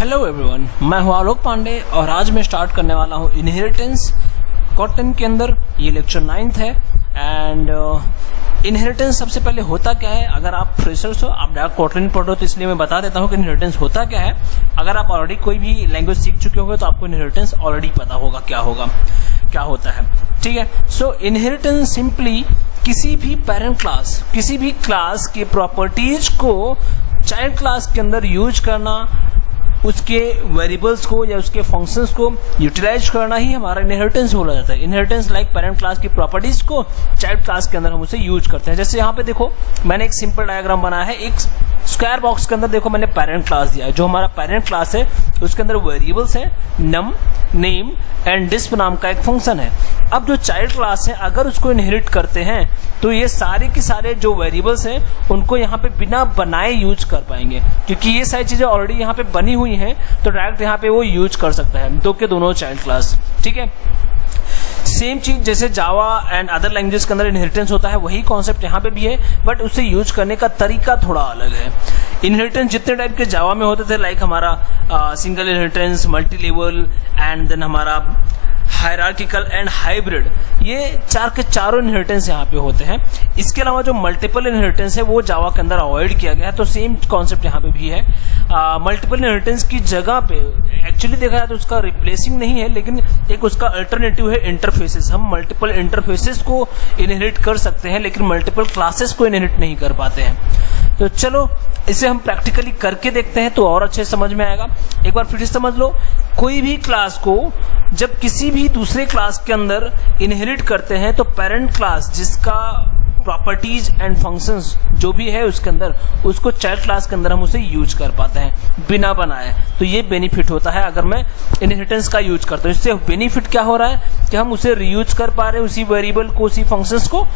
Hello everyone, मैं हूं आलोक पांडे और आज मैं स्टार्ट करने वाला हूं इनहेरिटेंस कॉटन के अंदर। ये लेक्चर 9th है एंड इनहेरिटेंस सबसे पहले होता क्या है। अगर आप फ्रेशर्स हो, आप डायरेक्ट कॉटन पढ़ो तो इसलिए मैं बता देता हूं कि इनहेरिटेंस होता क्या है। अगर आप ऑलरेडी कोई भी लैंग्वेज सीख चुके होंगे तो आपको इनहेरिटेंस ऑलरेडी पता होगा क्या होता है। ठीक है, सो इनहेरिटेंस सिंपली किसी भी पेरेंट क्लास, किसी भी क्लास के प्रॉपर्टीज को चाइल्ड क्लास के अंदर यूज करना, उसके वेरिएबल्स को या उसके फंक्शंस को यूटिलाइज करना ही हमारा इनहेरिटेंस बोला जाता है। इनहेरिटेंस लाइक पेरेंट क्लास की प्रॉपर्टीज को चाइल्ड क्लास के अंदर हम उसे यूज करते हैं। जैसे यहाँ पे देखो, मैंने एक सिंपल डायग्राम बनाया है। एक स्क्वायर बॉक्स के अंदर देखो मैंने पेरेंट क्लास दिया है। जो हमारा पेरेंट क्लास है उसके अंदर वेरिएबल्स है नम, नेम एंड डिस्प नाम का एक फंक्शन है। अब जो चाइल्ड क्लास है अगर उसको इनहेरिट करते हैं तो ये सारे के सारे जो वेरिएबल्स हैं उनको यहाँ पे बिना बनाए यूज कर पाएंगे, क्योंकि ये सारी चीजें ऑलरेडी यहाँ पे बनी हुई हैं तो डायरेक्ट यहाँ पे वो यूज कर सकता है, दो के दोनों चाइल्ड क्लास। ठीक है, सेम चीज जैसे जावा एंड अदर लैंग्वेजेस के अंदर इनहेरिटेंस होता है, वही कॉन्सेप्ट यहाँ पे भी है, बट उससे यूज करने का तरीका थोड़ा अलग है। इनहेरिटेंस जितने टाइप के जावा में होते थे, लाइक हमारा single inheritance, multi level and then हमारा हायरार्किकल एंड हाइब्रिड, ये चार के चारों इनहेरिटेंस यहाँ पे होते हैं। इसके अलावा जो मल्टीपल इनहेरिटेंस है वो जावा के अंदर अवॉइड किया गया है, तो सेम कॉन्सेप्ट यहाँ पे भी है। मल्टीपल इनहेरिटेंस की जगह पे एक्चुअली देखा जाए तो उसका रिप्लेसिंग नहीं है, लेकिन एक उसका अल्टरनेटिव है इंटरफेसेस। हम मल्टीपल इंटरफेसेस को इनहेरिट कर सकते हैं लेकिन मल्टीपल क्लासेस को इनहेरिट नहीं कर पाते हैं। तो चलो इसे हम प्रैक्टिकली करके देखते हैं तो और अच्छे समझ में आएगा। एक बार फिर से समझ लो, कोई भी क्लास को जब किसी भी दूसरे क्लास के अंदर इनहेरिट करते हैं तो पेरेंट क्लास जिसका प्रॉपर्टीज एंड फंक्शंस जो भी है उसके अंदर, उसको चाइल्ड क्लास के अंदर हम उसे यूज कर पाते हैं बिना बनाए। तो ये बेनिफिट होता है अगर मैं इनहेरिटेंस का यूज करता हूँ। इससे बेनिफिट क्या हो रहा है कि हम उसे रीयूज कर पा रहे हैं, उसी वेरिएबल को, उसी फंक्शंस को।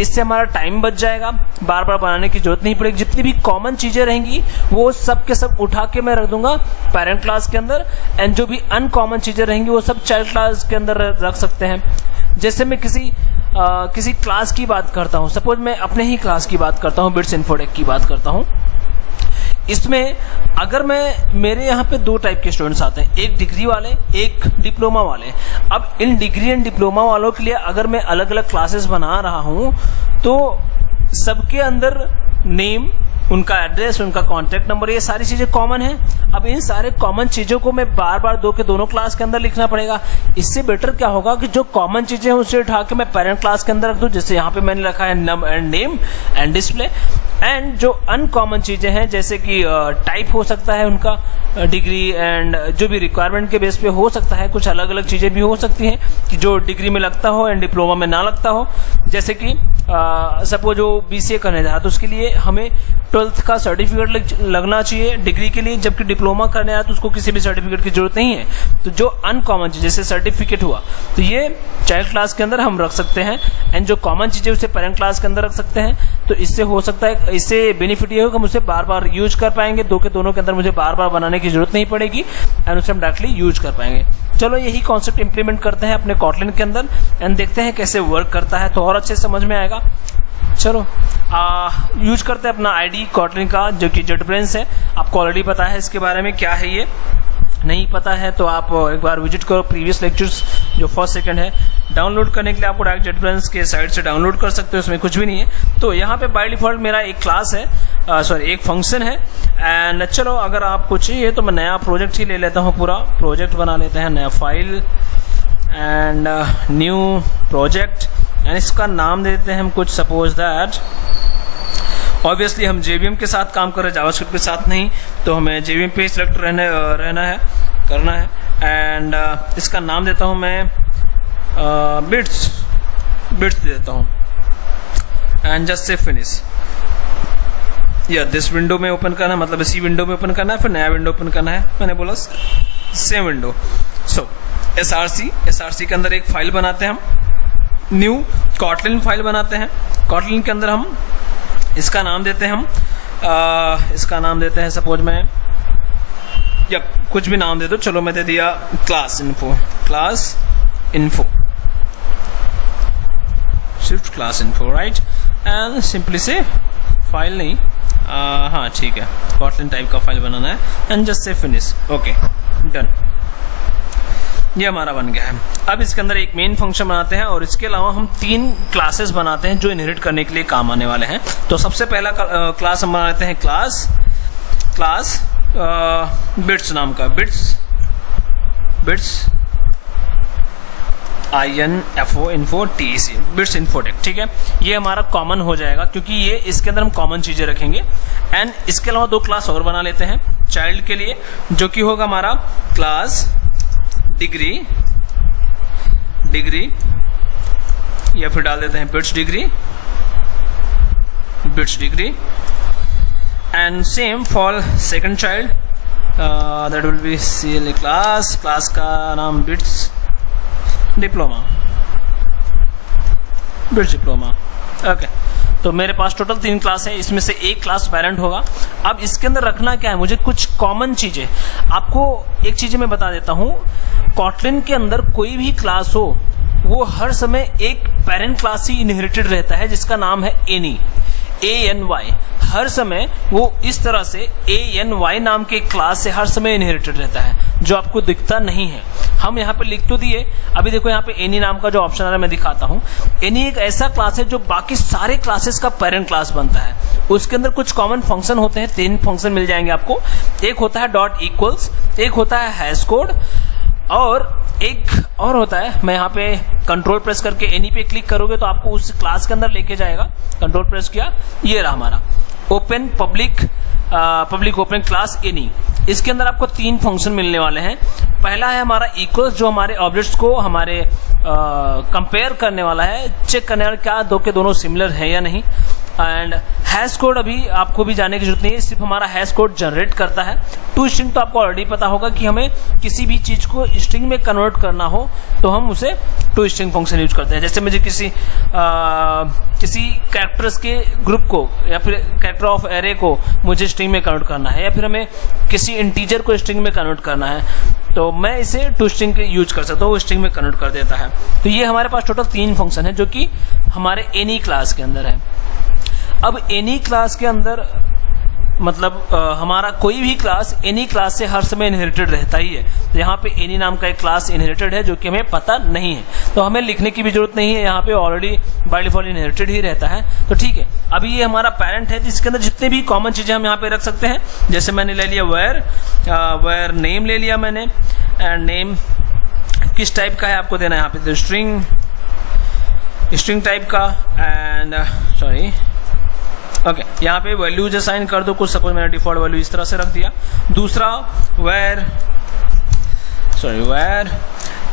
इससे हमारा टाइम बच जाएगा, बार बार बनाने की जरूरत नहीं पड़ेगी। जितनी भी कॉमन चीजें रहेंगी वो सब के सब उठा के मैं रख दूंगा पेरेंट क्लास के अंदर, एंड जो भी अनकॉमन चीजें रहेंगी वो सब चाइल्ड क्लास के अंदर रख सकते हैं। जैसे मैं किसी क्लास की बात करता हूं, सपोज मैं अपने ही क्लास की बात करता हूं, बिट्स इन्फोटेक की बात करता हूं। इसमें अगर मेरे यहाँ पे दो टाइप के स्टूडेंट्स आते हैं, एक डिग्री वाले, एक डिप्लोमा वाले। अब इन डिग्री एंड डिप्लोमा वालों के लिए अगर मैं अलग अलग क्लासेस बना रहा हूं तो सबके अंदर नेम, उनका एड्रेस, उनका कॉन्टेक्ट नंबर, ये सारी चीजें कॉमन है। अब इन सारे कॉमन चीजों को मैं बार बार दो के दोनों क्लास के अंदर लिखना पड़ेगा। इससे बेटर क्या होगा कि जो कॉमन चीजें हैं उसे उठा के मैं पेरेंट क्लास के अंदर रख दूं। जैसे यहाँ पे मैंने रखा है नम and name and display. And जो अनकॉमन चीजें हैं जैसे कि टाइप हो सकता है उनका, डिग्री एंड जो भी रिक्वायरमेंट के बेस पे हो सकता है, कुछ अलग अलग चीजें भी हो सकती हैं कि जो डिग्री में लगता हो एंड डिप्लोमा में ना लगता हो। जैसे कि सपोज वो बीसीए करने जा रहा है तो उसके लिए हमें 12th का सर्टिफिकेट लगना चाहिए डिग्री के लिए, जबकि डिप्लोमा करने आया तो उसको किसी भी सर्टिफिकेट की जरूरत नहीं है। तो जो अनकॉमन चीज जैसे सर्टिफिकेट हुआ तो ये चाइल्ड क्लास के अंदर हम रख सकते हैं, एंड जो कॉमन चीजें उसे पेरेंट क्लास के अंदर रख सकते हैं। तो इससे हो सकता है, इससे बेनिफिट ये होगा हम उसे बार बार यूज कर पाएंगे, दो के दोनों के अंदर मुझे बार बार बनाने की जरूरत नहीं पड़ेगी एंड उसे हम डायरेक्टली यूज कर पाएंगे। चलो यही कॉन्सेप्ट इंप्लीमेंट करते हैं अपने कॉटलिन के अंदर एंड देखते हैं कैसे वर्क करता है, तो और अच्छे समझ में आएगा। चलो यूज करते हैं अपना आईडी कॉटलिन का जो कि जेटब्रेंस है। आपको ऑलरेडी पता है इसके बारे में क्या है। ये नहीं पता है तो आप एक बार विजिट करो प्रीवियस लेक्चर्स जो फर्स्ट सेकंड है। डाउनलोड करने के लिए आपको डायरेक्ट जेटब्रेंस के साइट से डाउनलोड कर सकते हो, उसमें कुछ भी नहीं है। तो यहाँ पे बाय डिफॉल्ट मेरा एक क्लास है, एक फंक्शन है। एंड चलो अगर आपको चाहिए तो मैं नया प्रोजेक्ट ही ले लेता हूँ, पूरा प्रोजेक्ट बना लेते हैं, नया file and new project, and इसका नाम देते हैं हम कुछ, सपोज दैट ऑब्वियसली हम JVM के साथ काम कर रहे हैं, जावास्क्रिप्ट के साथ नहीं, तो हमें JVM पे सिलेक्ट करना है। एंड इसका नाम देता हूं मैं बिट्स दे देता हूं एंड जस्ट से फिनिश। या दिस विंडो में ओपन करना है, मतलब इसी विंडो में ओपन करना है, फिर नया विंडो ओपन करना है। मैंने बोला सेम विंडो। सो SRC के अंदर एक फाइल बनाते हैं हम, न्यू कॉटलिन फाइल बनाते हैं। कॉटलिन के अंदर हम इसका नाम देते हैं सपोज मैं, या कुछ भी नाम दे दो, चलो मैं दे दिया क्लास इन्फो सिर्फ class info, right. And simply से फाइल नहीं, हाँ ठीक है, Kotlin टाइप का फाइल बनाना है and just say finish. Okay done, ये हमारा बन गया है। अब इसके अंदर एक मेन फंक्शन बनाते हैं और इसके अलावा हम 3 क्लासेस बनाते हैं जो इनहेरिट करने के लिए काम आने वाले हैं। तो सबसे पहला क्लास हम बनाते हैं क्लास बिट्स नाम का, बिट्स INFO-TEC, बिट्स इन्फोटेक। ठीक है, ये हमारा कॉमन हो जाएगा क्योंकि ये इसके अंदर हम कॉमन चीजें रखेंगे। एंड इसके अलावा 2 क्लास और बना लेते हैं चाइल्ड के लिए, जो कि होगा हमारा क्लास डिग्री या फिर डाल देते हैं bits degree and same for second child, that will be CLA class का नाम बिट्स डिप्लोमा। ओके, तो मेरे पास टोटल 3 क्लास है, इसमें से एक क्लास पेरेंट होगा। अब इसके अंदर रखना क्या है, मुझे कुछ कॉमन चीजें, आपको एक चीज मैं बता देता हूं, Kotlin के अंदर कोई भी क्लास हो वो हर समय एक पेरेंट क्लास ही इनहेरिटेड रहता है जिसका नाम है any, ANY। हर समय वो इस तरह से ANY नाम के क्लास से हर समय इनहेरिटेड रहता है, जो आपको दिखता नहीं है। हम यहाँ पे लिख तो दिए, अभी देखो यहाँ पे any नाम का जो ऑप्शन आ रहा है मैं दिखाता हूँ। any एक ऐसा क्लास है जो बाकी सारे क्लासेस का पेरेंट क्लास बनता है। उसके अंदर कुछ कॉमन फंक्शन होते हैं, 3 फंक्शन मिल जाएंगे आपको। एक होता है डॉट इक्वल्स, एक होता है हैश कोड, और एक और होता है, मैं यहाँ पे कंट्रोल प्रेस करके any पे क्लिक करोगे तो आपको उस क्लास के अंदर लेके जाएगा। कंट्रोल प्रेस किया, ये रहा हमारा open public open class any। इसके अंदर आपको 3 फंक्शन मिलने वाले हैं। पहला है हमारा इक्वल्स, जो हमारे ऑब्जेक्ट्स को हमारे कंपेयर करने वाला है, चेक करने वाला क्या दोनों सिमिलर है या नहीं। एंड हैश कोड अभी आपको भी जाने की जरूरत नहीं है, सिर्फ हमारा हैश कोड जनरेट करता है। टू स्ट्रिंग तो आपको ऑलरेडी पता होगा कि हमें किसी भी चीज को स्ट्रिंग में कन्वर्ट करना हो तो हम उसे टू स्ट्रिंग फंक्शन यूज करते हैं। जैसे मुझे किसी कैरेक्टर्स के ग्रुप को या फिर कैरेक्टर ऑफ एरे को मुझे स्ट्रिंग में कन्वर्ट करना है, या फिर हमें किसी इंटीजर को स्ट्रिंग में कन्वर्ट करना है, तो मैं इसे टू स्ट्रिंग यूज कर सकता हूँ, वो स्ट्रिंग में कन्वर्ट कर देता है। तो ये हमारे पास टोटल 3 फंक्शन है जो कि हमारे any क्लास के अंदर है। अब any क्लास के अंदर मतलब हमारा कोई भी क्लास any क्लास से हर समय इनहेरिटेड रहता ही है। तो यहाँ पे any नाम का एक क्लास इनहेरिटेड है जो कि हमें पता नहीं है, तो हमें लिखने की भी जरूरत नहीं है, यहाँ पे ऑलरेडी बाय डिफॉल्ट इनहेरिटेड ही रहता है। तो ठीक है, अभी ये हमारा पेरेंट है जिसके अंदर जितने भी कॉमन चीजें हम यहाँ पे रख सकते हैं। जैसे मैंने ले लिया वेयर नेम ले लिया मैंने, एंड नेम किस टाइप का है आपको देना है यहाँ पे, स्ट्रिंग टाइप का, एंड ओके, यहाँ पे वैल्यूज असाइन कर दो कुछ, सपोज मैंने डिफॉल्ट वैल्यू इस तरह से रख दिया। दूसरा वेयर,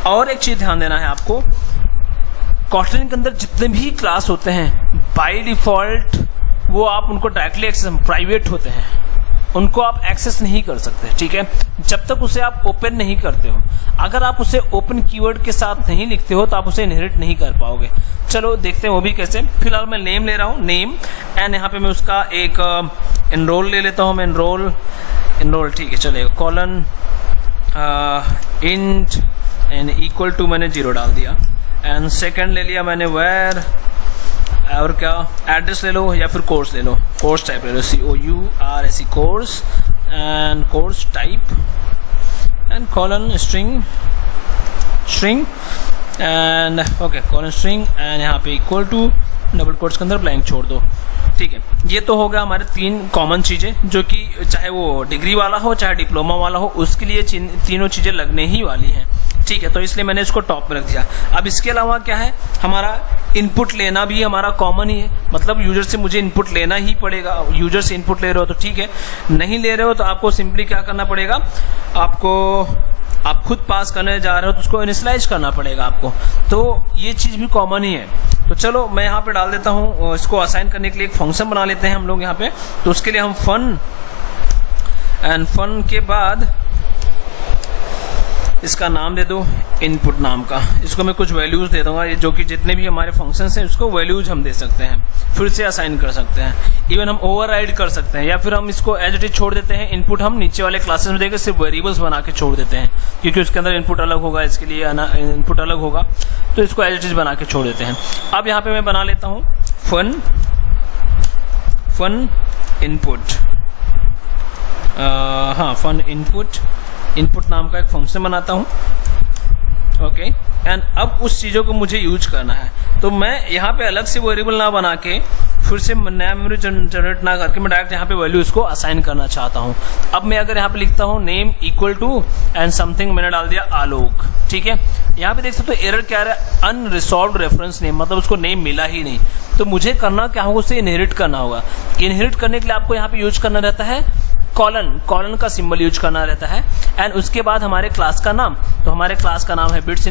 और एक चीज ध्यान देना है आपको, Kotlin के अंदर जितने भी क्लास होते हैं बाय डिफॉल्ट वो आप उनको डायरेक्टली एक्सेस, प्राइवेट होते हैं, उनको आप एक्सेस नहीं कर सकते। ठीक है, जब तक उसे आप ओपन नहीं करते हो। अगर आप उसे ओपन कीवर्ड के साथ नहीं लिखते हो तो आप उसे इनहेरिट नहीं कर पाओगे। चलो देखते हैं वो भी कैसे। फिलहाल मैं नेम ले रहा हूँ, नेम, एंड यहाँ पे मैं उसका एक एनरोल ले लेता हूँ, मैं एनरोल ठीक है चलेगा, colon int and equal to मैंने 0 डाल दिया, एंड सेकंड ले लिया मैंने वेयर, और क्या एड्रेस ले लो या फिर कोर्स ले लो, कोर्स टाइप ले लो, COURS course, and course type and colon string and okay colon string, and यहाँ पे इक्वल टू डबल कोट्स के अंदर ब्लैंक छोड़ दो। ठीक है, ये तो होगा हमारे 3 कॉमन चीजें, जो कि चाहे वो डिग्री वाला हो चाहे डिप्लोमा वाला हो, उसके लिए तीनों चीजें लगने ही वाली हैं। ठीक है, तो इसलिए मैंने इसको टॉप में रख दिया। अब इसके अलावा क्या है, हमारा इनपुट लेना भी हमारा कॉमन ही है, मतलब यूजर से मुझे इनपुट लेना ही पड़ेगा। यूजर से इनपुट ले रहे हो तो ठीक है, नहीं ले रहे हो तो आपको सिंपली क्या करना पड़ेगा, आप खुद पास करने जा रहे हो तो उसको इनिशियलाइज करना पड़ेगा आपको। तो ये चीज भी कॉमन ही है। तो चलो मैं यहाँ पे डाल देता हूँ, इसको असाइन करने के लिए एक फंक्शन बना लेते हैं हम लोग यहाँ पे। तो उसके लिए हम फन के बाद इसका नाम दे दो इनपुट नाम का, इसको मैं कुछ वैल्यूज दे दूंगा, जो कि जितने भी हमारे फंक्शंस हैं उसको वैल्यूज हम दे सकते हैं, फिर से असाइन कर सकते हैं, इवन हम ओवरराइड कर सकते हैं, या फिर हम इसको एज इट इज छोड़ देते हैं। इनपुट हम नीचे वाले क्लासेस में देकर सिर्फ वेरिएबल्स बना के छोड़ देते हैं, क्योंकि उसके अंदर इनपुट अलग होगा, इसके लिए इनपुट अलग होगा, तो इसको एज इट इज बना के छोड़ देते हैं। अब यहाँ पे मैं बना लेता हूँ फन इनपुट, हाँ फन इनपुट नाम का एक फंक्शन बनाता हूँ। ओके, एंड अब उस चीज़ों को मुझे यूज करना है, तो मैं यहाँ पे अलग से वेरिएबल ना बना के फिर से नया मेमोरी जनरेट ना करके मैं डायरेक्ट यहाँ पे वैल्यू इसको असाइन करना चाहता हूँ। अब मैं अगर यहाँ पे लिखता हूँ name equal to and something, मैंने डाल दिया आलोक, ठीक है। यहाँ पे देख सकते हो एरर क्या आ रहा है, अनरिजॉल्व्ड रेफरेंस नेम, मतलब उसको नेम मिला ही नहीं। तो मुझे करना क्या होगा, उससे इनहेरिट करना होगा। इनहेरिट करने के लिए आपको यहाँ पे यूज करना रहता है कॉलन का सिंबल यूज करना रहता है, एंड उसके बाद हमारे क्लास का नाम, तो हमारे क्लास का नाम है बिट्स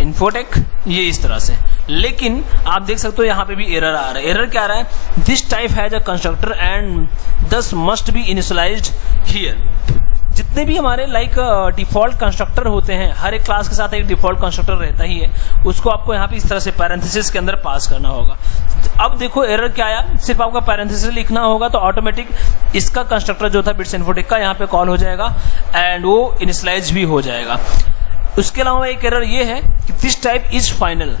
इन्फोटेक, ये इस तरह से। लेकिन आप देख सकते हो यहाँ पे भी एरर आ रहा है। एरर क्या आ रहा है, this type has a constructor and दस मस्ट बी इनिशियलाइज्ड हियर। जितने भी हमारे डिफॉल्ट कंस्ट्रक्टर होते हैं, हर एक क्लास के साथ एक डिफॉल्ट कंस्ट्रक्टर रहता ही है, उसको आपको यहाँ पे इस तरह से पैरेंथेसिस के अंदर पास करना होगा। अब देखो एरर क्या आया, सिर्फ आपका पैरेंथेसिस लिखना होगा तो ऑटोमेटिक इसका कंस्ट्रक्टर जो था बिट्स इन्फोटेक का यहाँ पे कॉल हो जाएगा एंड वो इनिशियलाइज भी हो जाएगा। उसके अलावा एक एरर ये है कि this type is final.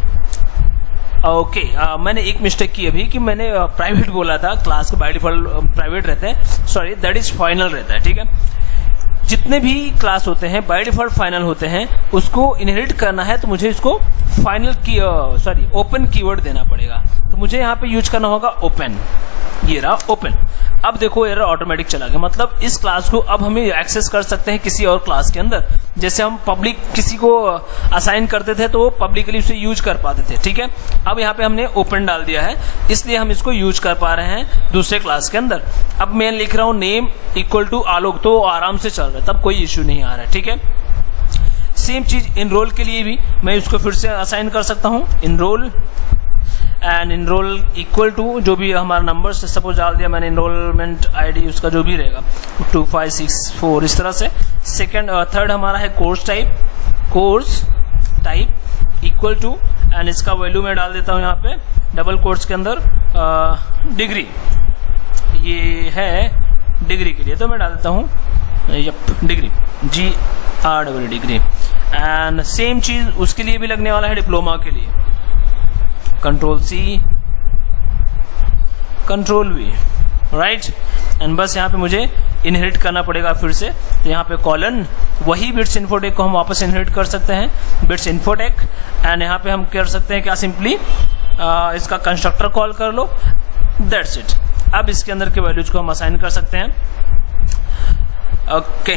Okay, मैंने एक मिस्टेक की अभी कि मैंने प्राइवेट बोला था, क्लास के बाय डिफॉल्ट प्राइवेट रहते हैं, सॉरी दैट इज फाइनल रहता है, ठीक है। जितने भी क्लास होते हैं बाय डिफॉल्ट फाइनल होते हैं, उसको इनहेरिट करना है तो मुझे इसको फाइनल की ओपन कीवर्ड देना पड़ेगा। तो मुझे यहाँ पे यूज करना होगा ओपन, ये रहा ओपन। अब देखो एरर ऑटोमेटिक चला गया, मतलब इस क्लास को अब हमें एक्सेस कर सकते हैं किसी और क्लास के अंदर। जैसे हम पब्लिक किसी को असाइन करते थे तो वो पब्लिकली उसे यूज कर पाते थे, ठीक है। अब यहाँ पे हमने ओपन डाल दिया है, इसलिए हम इसको यूज कर पा रहे हैं दूसरे क्लास के अंदर। अब मैं लिख रहा हूँ नेम इक्वल टू आलोक, तो आराम से चल रहा है, तब कोई इश्यू नहीं आ रहा है, ठीक है। सेम चीज इनरोल के लिए भी मैं इसको फिर से असाइन कर सकता हूँ, enrol and enrol equal to जो भी हमारा नंबर से सपोज डाल दिया मैंने, इनरोलमेंट आईडी उसका जो भी रहेगा 2564, इस तरह से। सेकंड थर्ड हमारा है course type equal to, and इसका वैल्यू मैं डाल देता हूँ यहाँ पे डबल कोट्स के अंदर डिग्री, ये है डिग्री के लिए, तो मैं डाल देता हूँ degree GRW degree. And same चीज उसके लिए भी लगने वाला है डिप्लोमा के लिए, Ctrl+C Ctrl+V, राइट। एंड बस यहाँ पे मुझे इनहेरिट करना पड़ेगा फिर से, तो यहाँ पे कॉलन, वही बिट्स इन्फोटेक को हम वापस इनहेरिट कर सकते हैं, बिट्स इन्फोटेक, एंड यहाँ पे हम कर सकते हैं क्या, सिंपली इसका कंस्ट्रक्टर कॉल कर लो, दैट्स इट। अब इसके अंदर के वैल्यूज को हम असाइन कर सकते हैं। ओके,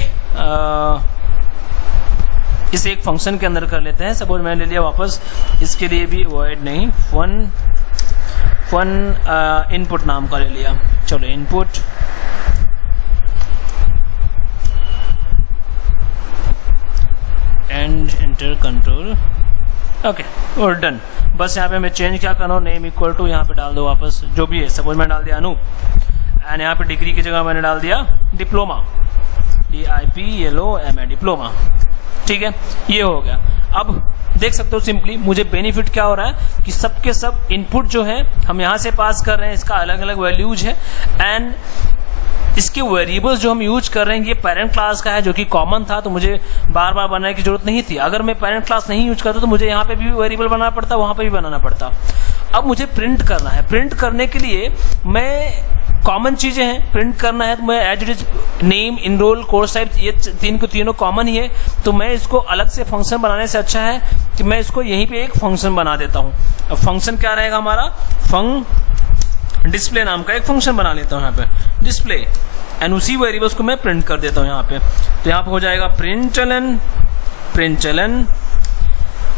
इसे एक फंक्शन के अंदर कर लेते हैं। सपोज मैंने ले लिया वापस, इसके लिए भी वॉइड नहीं, फन इनपुट नाम का ले लिया। चलो input and inter control, okay और डन। बस यहाँ पे मैं चेंज क्या कर रहा हूँ, नेम इक्वल टू यहाँ पे डाल दो वापस जो भी है, सपोज मैं डाल दिया अनूप, एंड यहाँ पे डिग्री की जगह मैंने डाल दिया डिप्लोमा, DIPLOMA डिप्लोमा, ठीक है। ये हो गया। अब देख सकते हो सिंपली मुझे बेनिफिट क्या हो रहा है कि सबके सब इनपुट जो है हम यहाँ से पास कर रहे हैं, इसका अलग अलग वैल्यूज है, एंड इसके वेरिएबल्स जो हम यूज कर रहे हैं ये पेरेंट क्लास का है जो कि कॉमन था, तो मुझे बार बार बनाने की जरूरत नहीं थी। अगर मैं पेरेंट क्लास नहीं यूज करता तो मुझे यहाँ पे भी वेरिएबल बनाना पड़ता, वहां पे भी बनाना पड़ता। अब मुझे प्रिंट करना है, प्रिंट करने के लिए मैं कॉमन चीजें हैं, प्रिंट करना है तो मैं as it is name, enrol, course type, ये तीनों कॉमन ही है, तो मैं इसको अलग से फंक्शन बनाने से अच्छा है कि मैं इसको यहीं पे एक फंक्शन बना देता हूँ। अब फंक्शन क्या रहेगा हमारा, डिस्प्ले नाम का एक फंक्शन बना लेता हूँ यहाँ पे, डिस्प्ले, एंड उसी वेरिएबल्स को मैं प्रिंट कर देता हूँ यहाँ पे। तो यहाँ पे हो जाएगा println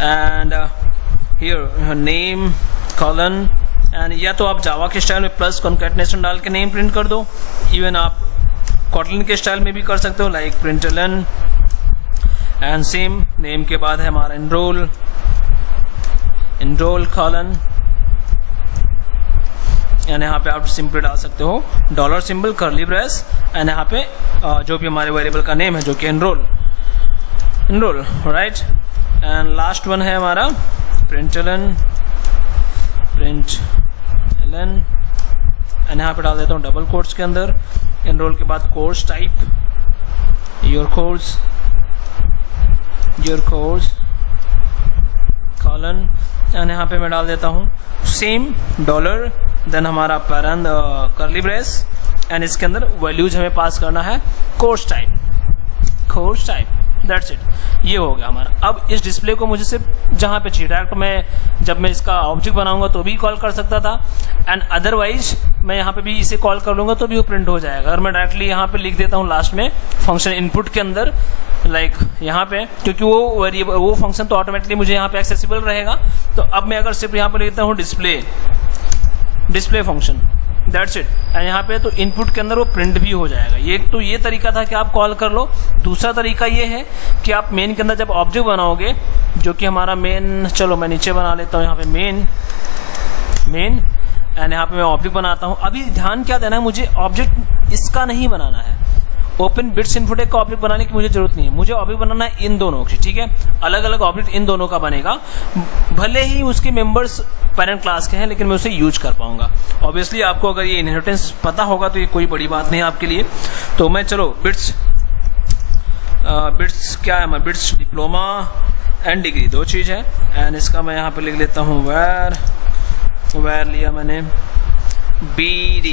and here name colon, and या तो आप जावा के स्टाइल में प्लस कॉन्कैटिनेशन डाल के नेम प्रिंट कर दो, इवन आप कॉटलिन के स्टाइल में भी कर सकते हो, like println and same name के बाद है हमारा इनरोल कॉलन, एंड यहाँ पे आप सिंपली डाल सकते हो dollar symbol, curly brace, and यहाँ पे जो भी हमारे वेरिएबल का नेम है जो कि enrol, right. And last one है हमारा प्रिंटलन, एंड यहाँ पे डाल देता हूँ डबल कोट्स के अंदर, इनरोल के बाद course type, your course colon, and यहाँ पे मैं डाल देता हूँ सेम डॉलर देन हमारा पैरेंट करली ब्रेस, एंड इसके अंदर वैल्यूज हमें पास करना है कोर्स टाइप, दैट्स इट। ये हो गया हमारा। अब इस डिस्प्ले को मुझे सिर्फ जहाँ पे चाहिए डायरेक्ट मैं जब मैं इसका ऑब्जेक्ट बनाऊंगा तो भी कॉल कर सकता था, एंड अदरवाइज मैं यहाँ पे भी इसे कॉल कर लूंगा तो भी वो प्रिंट हो जाएगा। अगर मैं डायरेक्टली यहाँ पे लिख देता हूँ लास्ट में फंक्शन इनपुट के अंदर, लाइक यहाँ पे, क्योंकि वो फंक्शन तो ऑटोमेटिकली मुझे यहाँ पे एक्सेसिबल रहेगा। तो अब मैं अगर सिर्फ यहाँ पे लिखता हूँ display function, that's it, and यहाँ पे तो इनपुट के अंदर वो प्रिंट भी हो जाएगा। ये तरीका था कि आप कॉल कर लो। दूसरा तरीका ये है कि आप मेन के अंदर जब ऑब्जेक्ट बनाओगे, जो कि हमारा मेन, चलो मैं नीचे बना लेता हूँ यहाँ पे मेन, एंड यहाँ पे मैं ऑब्जेक्ट बनाता हूँ। अभी ध्यान क्या देना है, मुझे ऑब्जेक्ट इसका नहीं बनाना है, ओपन बिट्स इन्फोटेक का ऑब्जेक्ट बनाने की मुझे जरूरत नहीं है। मुझे ऑब्जेक्ट बनाना है इन दोनों की, ठीक है, अलग अलग ऑब्जेक्ट इन दोनों का बनेगा। भले ही उसके मेंबर्स पेरेंट क्लास के हैं, लेकिन मैं उसे यूज कर पाऊंगा। ऑब्वियसली आपको अगर ये इनहेरिटेंस पता होगा तो ये कोई बड़ी बात नहीं है आपके लिए। तो मैं चलो बिट्स क्या है, बिट्स डिप्लोमा एंड डिग्री, दो चीज है, एंड इसका मैं यहाँ पे लिख लेता हूँ वेर लिया मैंने bd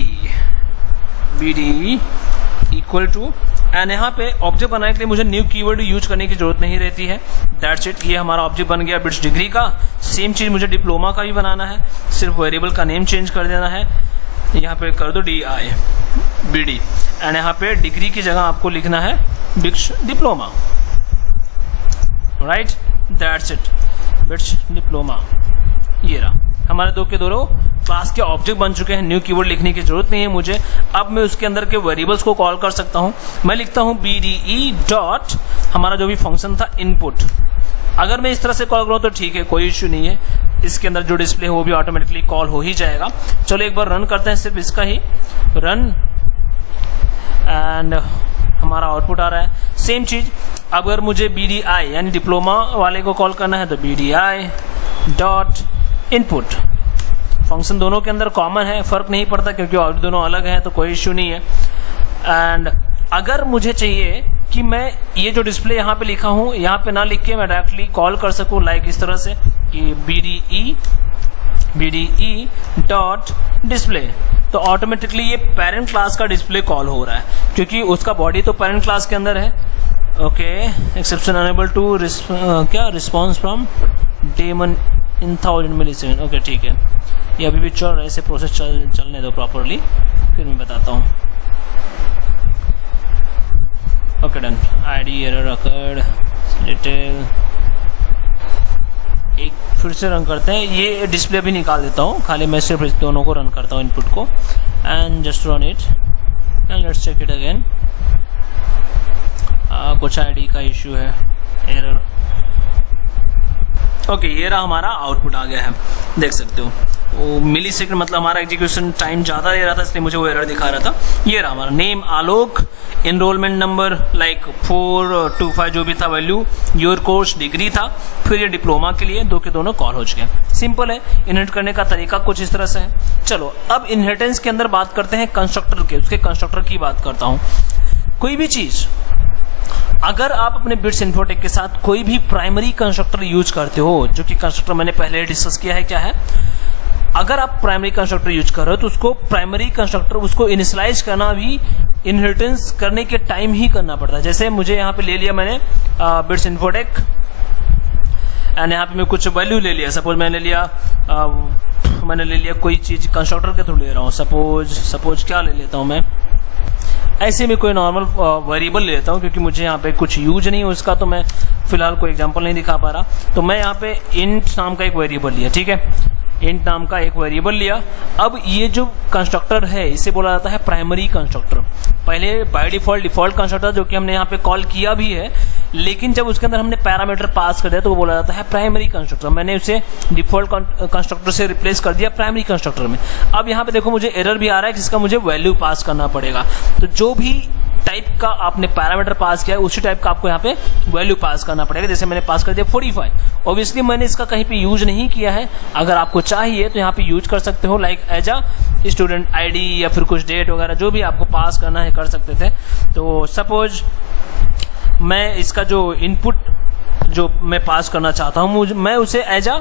इक्वल टू, एंड यहाँ पे ऑब्जेक्ट बनाने के लिए मुझे न्यू कीवर्ड यूज करने की जरूरत नहीं रहती है, दैट्स इट। ये हमारा ऑब्जेक्ट बन गया बिट्स डिग्री का। सेम चीज मुझे डिप्लोमा का भी बनाना है, सिर्फ वेरिएबल का नेम चेंज कर देना है, यहाँ पे कर दो bd, एंड यहाँ पे डिग्री की जगह आपको लिखना है bits diploma, right, that's it, bits diploma. ये रहा हमारे दो के दोनों क्लास के ऑब्जेक्ट बन चुके हैं। न्यू कीवर्ड लिखने की जरूरत नहीं है मुझे। अब मैं उसके अंदर के वेरिएबल्स को कॉल कर सकता हूं। मैं लिखता हूं bde डॉट हमारा जो भी फंक्शन था इनपुट। अगर मैं इस तरह से कॉल करूं तो ठीक है, कोई इश्यू नहीं है, इसके अंदर जो डिस्प्ले है वो भी ऑटोमेटिकली कॉल हो ही जाएगा। चलो एक बार रन करते हैं, सिर्फ इसका ही रन, एंड हमारा आउटपुट आ रहा है। सेम चीज अगर मुझे bdi यानी डिप्लोमा वाले को कॉल करना है तो bdi डॉट इनपुट। फंक्शन दोनों के अंदर कॉमन है, फर्क नहीं पड़ता क्योंकि और दोनों अलग हैं, तो कोई इश्यू नहीं है। एंड अगर मुझे चाहिए कि मैं ये जो डिस्प्ले यहाँ पे लिखा हूँ यहाँ पे ना लिख के मैं डायरेक्टली कॉल कर सकूँ, लाइक इस तरह से कि bde डॉट डिस्प्ले, तो ऑटोमेटिकली ये पेरेंट क्लास का डिस्प्ले कॉल हो रहा है क्योंकि उसका बॉडी तो पेरेंट क्लास के अंदर है। Okay, exception unable to response from daemon in 1000 millisecond. Okay ठीक है, ये अभी भी चल रहा है, इसे प्रोसेस चलने दो प्रॉपरली, फिर मैं बताता हूँ। Okay done, ID error occurred, detail, एक फिर से रन करते हैं। ये डिस्प्ले भी निकाल देता हूँ, खाली मैं सिर्फ इस दोनों को रन करता हूँ इनपुट को, and just run it and let's check it again. कुछ आईडी का इश्यू है, एरर। ओके, ये रहा हमारा आउटपुट आ गया है, देख सकते हो। वो मिली सेकंड मतलब हमारा एग्जीक्यूशन टाइम ज्यादा ले रहा था, इसलिए मुझे वो एरर दिखा रहा था। ये रहा हमारा नेम आलोक, एनरोलमेंट नंबर लाइक 425 जो भी था वैल्यू, योर कोर्स डिग्री था, फिर ये डिप्लोमा के लिए दो के दोनों कॉल हो चुके हैं। सिंपल है, इनहेरिट करने का तरीका कुछ इस तरह से है। चलो अब इनहेरिटेंस के अंदर बात करते हैं कंस्ट्रक्टर के, उसके कंस्ट्रक्टर की बात करता हूँ। कोई भी चीज अगर आप अपने बिट्स इन्फोटेक के साथ कोई भी प्राइमरी कंस्ट्रक्टर यूज करते हो, जो कि कंस्ट्रक्टर मैंने पहले डिस्कस किया है क्या है, अगर आप प्राइमरी कंस्ट्रक्टर यूज कर रहे हो तो उसको प्राइमरी कंस्ट्रक्टर उसको इनिशियलाइज करना भी इनहेरिटेंस करने के टाइम ही करना पड़ता है। जैसे मुझे यहाँ पे ले लिया मैंने बिट्स इन्फोटेक, एंड यहाँ पे मैं कुछ वैल्यू ले लिया, सपोज मैंने ले लिया कोई चीज कंस्ट्रक्टर के थ्रू ले रहा हूँ, सपोज क्या ले लेता हूँ मैं, ऐसे में कोई नॉर्मल वेरिएबल ले लेता हूँ क्योंकि मुझे यहाँ पे कुछ यूज नहीं है उसका, तो मैं फिलहाल कोई एग्जांपल नहीं दिखा पा रहा। तो मैं यहाँ पे इंट नाम का एक वेरिएबल लिया, ठीक है, इंट नाम का एक वेरिएबल लिया। अब ये जो कंस्ट्रक्टर है इसे बोला जाता है प्राइमरी कंस्ट्रक्टर। पहले बाय डिफॉल्ट कंस्ट्रक्टर जो कि हमने यहाँ पे कॉल किया भी है, लेकिन जब उसके अंदर हमने पैरामीटर पास कर दिया तो वो बोला जाता है प्राइमरी कंस्ट्रक्टर। मैंने उसे डिफॉल्ट कंस्ट्रक्टर से रिप्लेस कर दिया प्राइमरी कंस्ट्रक्टर में। अब यहाँ पे देखो मुझे एरर भी आ रहा है जिसका मुझे वैल्यू पास करना पड़ेगा। तो जो भी टाइप का आपने पैरामीटर पास किया है उसी टाइप का आपको यहाँ पे वैल्यू पास करना पड़ेगा। जैसे मैंने पास कर दिया 45, ऑब्वियसली मैंने इसका कहीं पे यूज नहीं किया है, अगर आपको चाहिए तो यहाँ पे यूज कर सकते हो, like as a student ID या फिर कुछ डेट वगैरह जो भी आपको पास करना है कर सकते थे। तो सपोज मैं इसका जो इनपुट जो मैं पास करना चाहता हूँ मैं उसे एज अ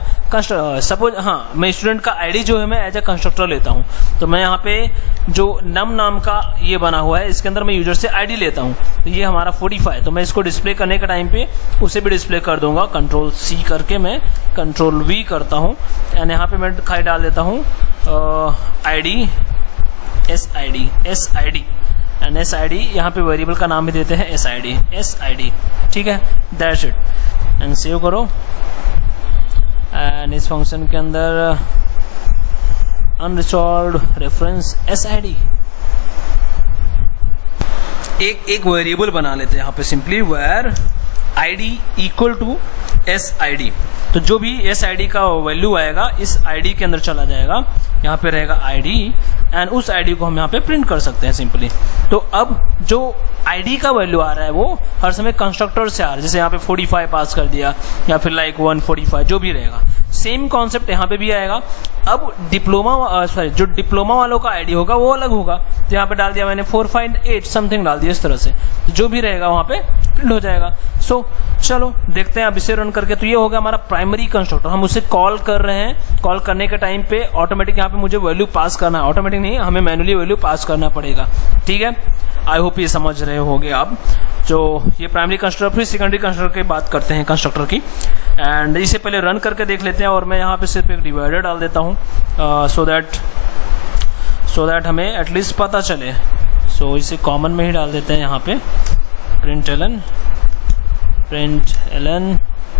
सपोज मैं स्टूडेंट का आईडी जो है मैं एज अ कंस्ट्रक्टर लेता हूँ। तो मैं यहाँ पे जो नम नाम का ये बना हुआ है इसके अंदर मैं यूजर से आईडी लेता हूँ। तो ये हमारा 45, तो मैं इसको डिस्प्ले करने के टाइम पे उसे भी डिस्प्ले कर दूंगा। कंट्रोल C करके मैं कंट्रोल V करता हूँ एंड यहाँ पे मैं खाली डाल देता हूँ आईडी SID एंड SID यहाँ पे वेरिएबल का नाम भी देते हैं SID, ठीक है, दैट्स इट। एंड सेव करो एंड इस फंक्शन के अंदर अनरिजॉल्व्ड रेफरेंस SID एक वेरिएबल बना लेते हैं यहाँ पे simply where ID equal to SID। तो जो भी SID का वैल्यू आएगा इस ID के अंदर चला जाएगा, यहाँ पे रहेगा ID एंड उस ID को हम यहाँ पे प्रिंट कर सकते हैं सिंपली। तो अब जो ID का वैल्यू आ रहा है वो हर समय कंस्ट्रक्टर से आ रहा है, जैसे यहाँ पे 45 पास कर दिया या फिर लाइक 145 जो भी रहेगा, सेम कॉन्सेप्ट यहाँ पे भी आएगा। अब जो डिप्लोमा वालों का आईडी होगा वो अलग होगा। तो यहाँ पे डाल दिया मैंने 458 समथिंग डाल दिया इस तरह से, तो जो भी रहेगा वहाँ पे प्रिंट हो जाएगा। सो चलो देखते हैं अब इसे रन करके। तो ये हो गया हमारा प्राइमरी कंस्ट्रक्टर, हम उसे कॉल कर रहे हैं। कॉल करने के टाइम पे ऑटोमेटिक यहाँ पे मुझे वैल्यू पास करना है, ऑटोमेटिक नहीं हमें मैनुअली वैल्यू पास करना पड़ेगा, ठीक है। आई होप ये समझ रहे होगे आप। जो ये प्राइमरी कंस्ट्रक्टर, फिर सेकेंडरी कंस्ट्रक्टर की बात करते हैं कंस्ट्रक्टर की। एंड इसे पहले रन करके देख लेते हैं और मैं यहाँ पे सिर्फ एक डिवाइडर डाल देता हूँ सो दैट हमें एटलीस्ट पता चले। सो इसे कॉमन में ही डाल देते हैं यहाँ पे प्रिंट एलन